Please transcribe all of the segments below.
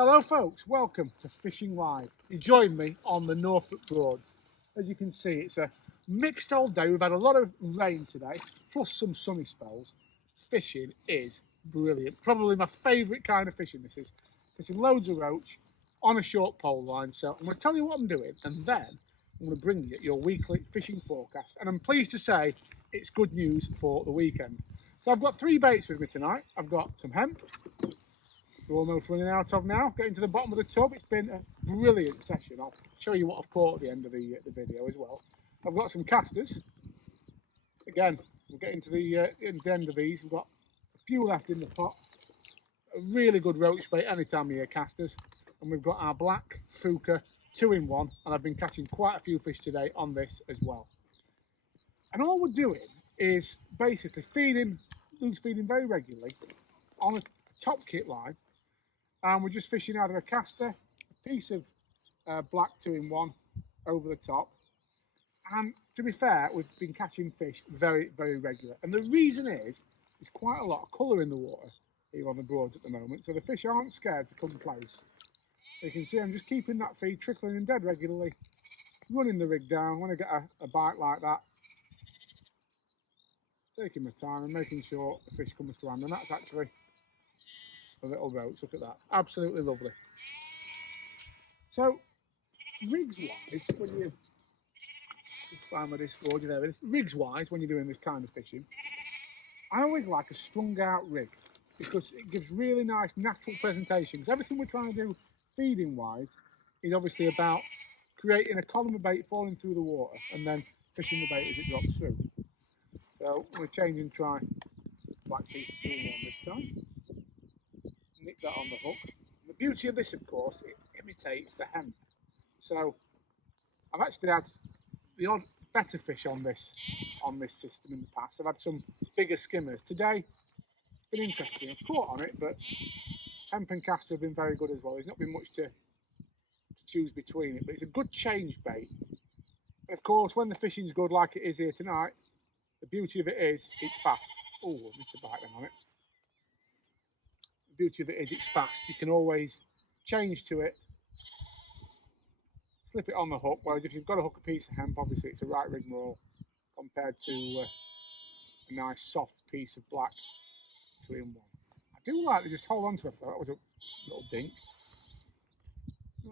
Hello folks, welcome to Fishing Live. You join me on the Norfolk Broads. As you can see, it's a mixed old day. We've had a lot of rain today, plus some sunny spells. Fishing is brilliant. Probably my favourite kind of fishing this is. Fishing loads of roach on a short pole line. So I'm going to tell you what I'm doing, and then I'm going to bring you your weekly fishing forecast. And I'm pleased to say it's good news for the weekend. So I've got 3 baits with me tonight. I've got some hemp, we're almost running out of now. Getting to the bottom of the tub. It's been a brilliant session. I'll show you what I've caught at the end of the video as well. I've got some casters. Again, we're getting to the end of these. We've got a few left in the pot. A really good roach bait any time of year, casters. And we've got our black Fuka 2-in-1, and I've been catching quite a few fish today on this as well. And all we're doing is basically loose feeding very regularly on a top kit line. And we're just fishing out of a caster, a piece of black 2-in-1 over the top. And to be fair, we've been catching fish very, very regular. And the reason is, there's quite a lot of colour in the water here on the Broads at the moment. So the fish aren't scared to come close. So you can see I'm just keeping that feed trickling in dead regularly, running the rig down when I get a bite like that. Taking my time and making sure the fish comes to hand. And that's actually a little roach, look at that, absolutely lovely. So rigs wise, when you find my Discord, there it is. Rigs wise, when you're doing this kind of fishing, I always like a strung out rig because it gives really nice natural presentation. Because everything we're trying to do feeding wise is obviously about creating a column of bait falling through the water and then fishing the bait as it drops through. So I'm going to change and try black piece of 2-in-1 this time. Nick that on the hook. And the beauty of this, of course, it imitates the hemp. So I've actually had the odd better fish on this system in the past. I've had some bigger skimmers. Today, it's been interesting. I've caught on it, but hemp and caster have been very good as well. There's not been much to choose between it, but it's a good change bait. And of course, when the fishing's good like it is here tonight, the beauty of it is it's fast. Oh, I missed a bite then on it. Beauty of it is it's fast. You can always change to it, slip it on the hook, whereas if you've got to hook a piece of hemp, obviously it's a right rigmarole compared to a nice soft piece of black 2-in-1. I do like to just hold on to the float. That was a little dink.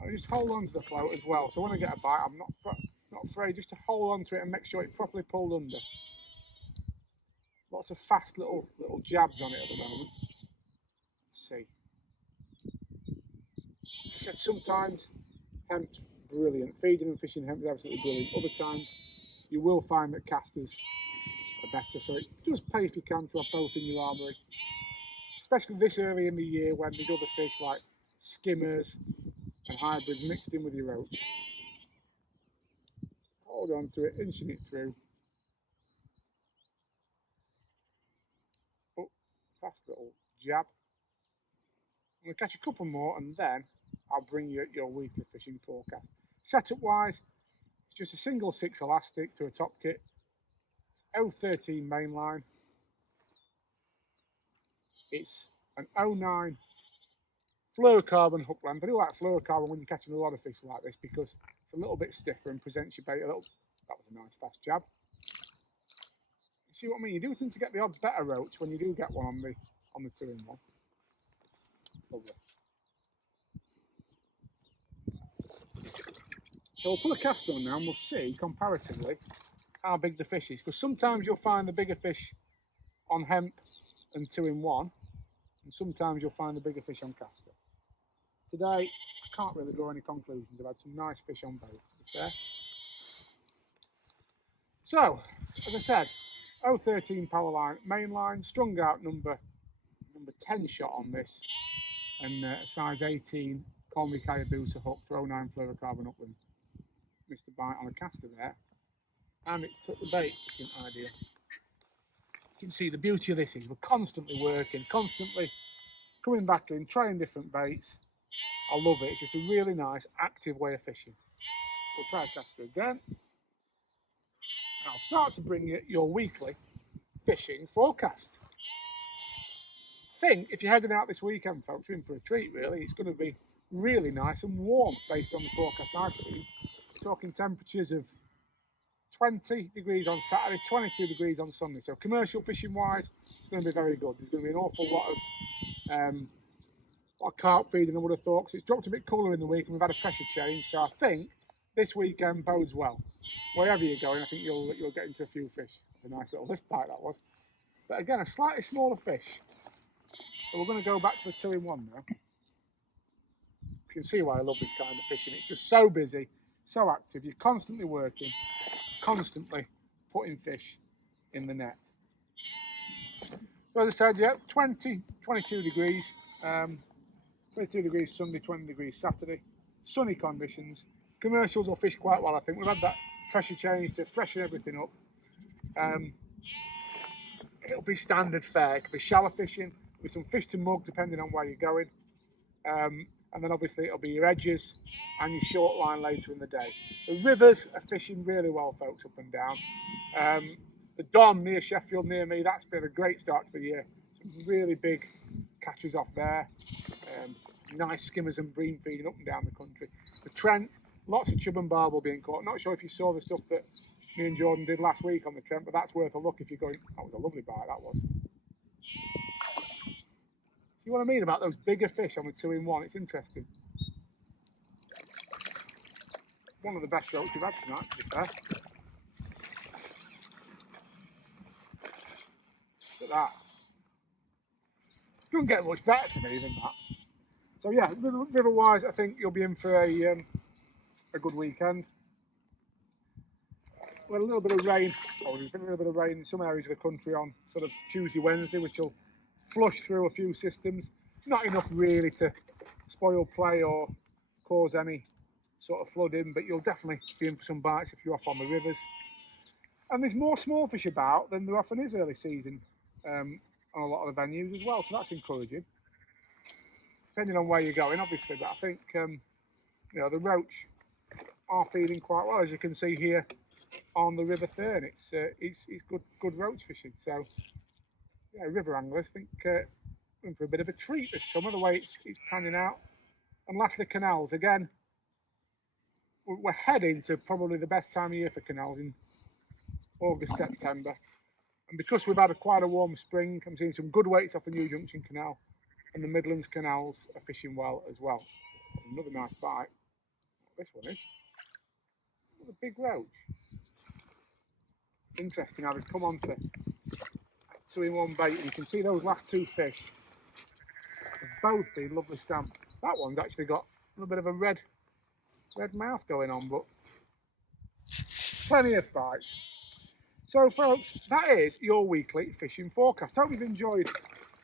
I just hold on to the float as well, so when I get a bite I'm not afraid just to hold on to it and make sure it's properly pulled under. Lots of fast little jabs on it at the moment. See. As I said, sometimes hemp's brilliant. Feeding and fishing hemp is absolutely brilliant. Other times you will find that casters are better. So it does pay if you can to have both in your armoury. Especially this early in the year when there's other fish like skimmers and hybrids mixed in with your roach. Hold on to it, inching it through. Oh, fast little jab. I'm going to catch a couple more and then I'll bring you your weekly fishing forecast. Setup wise, it's just a single 6 elastic to a top kit, 013 mainline. It's an 09 fluorocarbon hook length. I do like fluorocarbon when you're catching a lot of fish like this because it's a little bit stiffer and presents your bait a little. That was a nice fast jab. You see what I mean? You do tend to get the odd better roach when you do get one on the 2-in-1. Lovely. So we'll put a cast on now and we'll see comparatively how big the fish is, because sometimes you'll find the bigger fish on hemp and 2-in-1 and sometimes you'll find the bigger fish on caster. Today I can't really draw any conclusions. I've had some nice fish on both, to be fair. So as I said, 013 power line mainline, strung out number 10 shot on this, and a size 18 Call Me Kayabusa hook to 09 fluorocarbon upland. Missed a bite on a caster there, and it's took the bait, which isn't ideal. You can see the beauty of this is we're constantly working, constantly coming back in, trying different baits. I love it. It's just a really nice, active way of fishing. We'll try a caster again. And I'll start to bring you your weekly fishing forecast. I think if you're heading out this weekend, folks, you're in for a treat, really. It's going to be really nice and warm based on the forecast I've seen. Talking temperatures of 20 degrees on Saturday, 22 degrees on Sunday. So commercial fishing wise, it's going to be very good. There's going to be an awful lot of carp feeding, I would have thought, because it's dropped a bit cooler in the week and we've had a pressure change. So I think this weekend bodes well. Wherever you're going, I think you'll get into a few fish. A nice little lift bite that was. But again, a slightly smaller fish. So we're going to go back to the 2-in-1 now. You can see why I love this kind of fishing. It's just so busy, so active. You're constantly working, constantly putting fish in the net. So as I said, yeah, 22 degrees. 22 degrees Sunday, 20 degrees Saturday. Sunny conditions. Commercials will fish quite well, I think. We've had that pressure change to freshen everything up. It'll be standard fare. It could be shallow fishing with some fish to mug, depending on where you're going. And then obviously it'll be your edges and your short line later in the day. The rivers are fishing really well, folks, up and down. The Don near Sheffield, near me, that's been a great start to the year. Some really big catches off there. Nice skimmers and bream feeding up and down the country. The Trent, lots of chub and barbel being caught. Not sure if you saw the stuff that me and Jordan did last week on the Trent, but that's worth a look if you're going. That was a lovely bite, that was. See what I mean about those bigger fish on the 2-in-1? It's interesting. One of the best roach we've had tonight, to be fair. Look at that. Couldn't get much better to me than that. So yeah, river-wise, I think you'll be in for a good weekend. We had a little bit of rain, there's been a little bit of rain in some areas of the country on sort of Tuesday, Wednesday, which will flush through a few systems. Not enough really to spoil play or cause any sort of flooding, but you'll definitely be in for some bites if you're off on the rivers. And there's more small fish about than there often is early season on a lot of the venues as well, so that's encouraging. Depending on where you're going, obviously, but I think you know, the roach are feeding quite well, as you can see here on the River Thurn. It's good roach fishing. So yeah, river anglers think in for a bit of a treat this summer, the way it's panning out. And lastly, canals. Again, we're heading to probably the best time of year for canals in August, September. And because we've had quite a warm spring, I'm seeing some good weights off the New Junction Canal, and the Midlands canals are fishing well as well. Another nice bite. This one is. What a big roach. Interesting how they've come on to 2-in-1 bait, and you can see those last two fish have both been lovely stamped. That one's actually got a little bit of a red mouth going on, but plenty of bites. So folks, that is your weekly fishing forecast. Hope you've enjoyed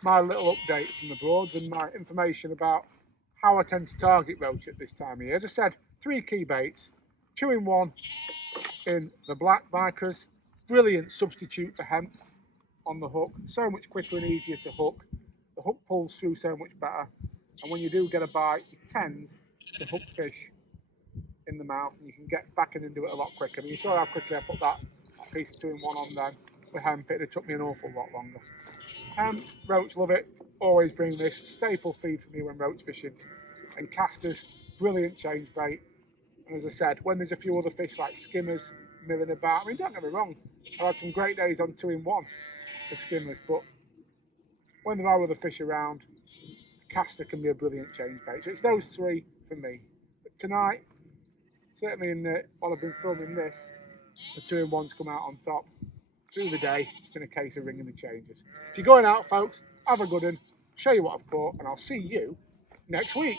my little update from the Broads and my information about how I tend to target roach at this time of year. As I said, 3 key baits, 2-in-1 in the black vipers, brilliant substitute for hemp on the hook, so much quicker and easier to hook. The hook pulls through so much better, and when you do get a bite, you tend to hook fish in the mouth and you can get back and into it a lot quicker. I mean, you saw how quickly I put that piece of 2-in-1 on then with hemp. It took me an awful lot longer. Roach love it, always bring this staple feed for me when roach fishing. And casters, brilliant change bait. And as I said, when there's a few other fish like skimmers milling about, I mean, don't get me wrong, I've had some great days on 2-in-1 for skimmers, but when there are other fish around, a caster can be a brilliant change bait. So it's those 3 for me. But tonight, certainly while I've been filming this, the 2-in-1's come out on top. Through the day, it's been a case of ringing the changes. If you're going out, folks, have a good one, show you what I've caught, and I'll see you next week.